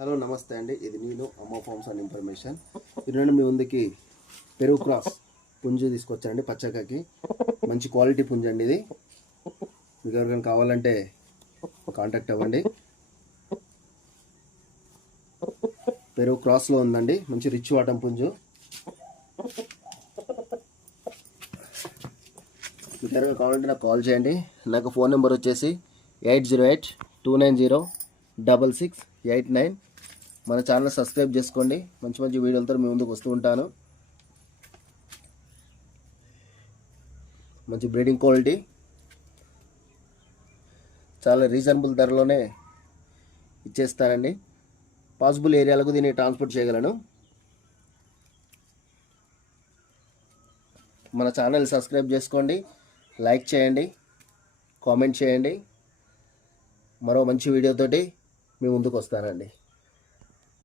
Hello నమస్తే అండి, ఇది నేను అమ్మ ఫార్మ్స్ అండ్ ఇన్ఫర్మేషన్. ఈరోజు మీ ముందుకి పెరుగు క్రాస్ పుంజు తీసుకొచ్చానండి. పచ్చకకి మంచి క్వాలిటీ పుంజు అండి. ఇది మీకు ఎవరికైనా కావాలంటే కాంటాక్ట్ అవ్వండి. పెరుగు క్రాస్లో ఉందండి, మంచి రిచ్ వాటం పుంజు. మీకు ఎవరికైనా కావాలంటే నాకు కాల్ చేయండి. నాకు ఫోన్ నెంబర్ వచ్చేసి 8082906689. మన ఛానల్ సబ్స్క్రైబ్ చేసుకోండి. మంచి మంచి వీడియోలతో మీ ముందుకు వస్తూ ఉంటాను. మంచి బ్రీడింగ్ క్వాలిటీ, చాలా రీజనబుల్ ధరలోనే ఇచ్చేస్తానండి. పాసిబుల్ ఏరియాలకు దీన్ని ట్రాన్స్పోర్ట్ చేయగలను. మన ఛానల్ సబ్స్క్రైబ్ చేసుకోండి, లైక్ చేయండి, కామెంట్ చేయండి. మరో మంచి వీడియోతోటి మీ ముందుకు వస్తానండి.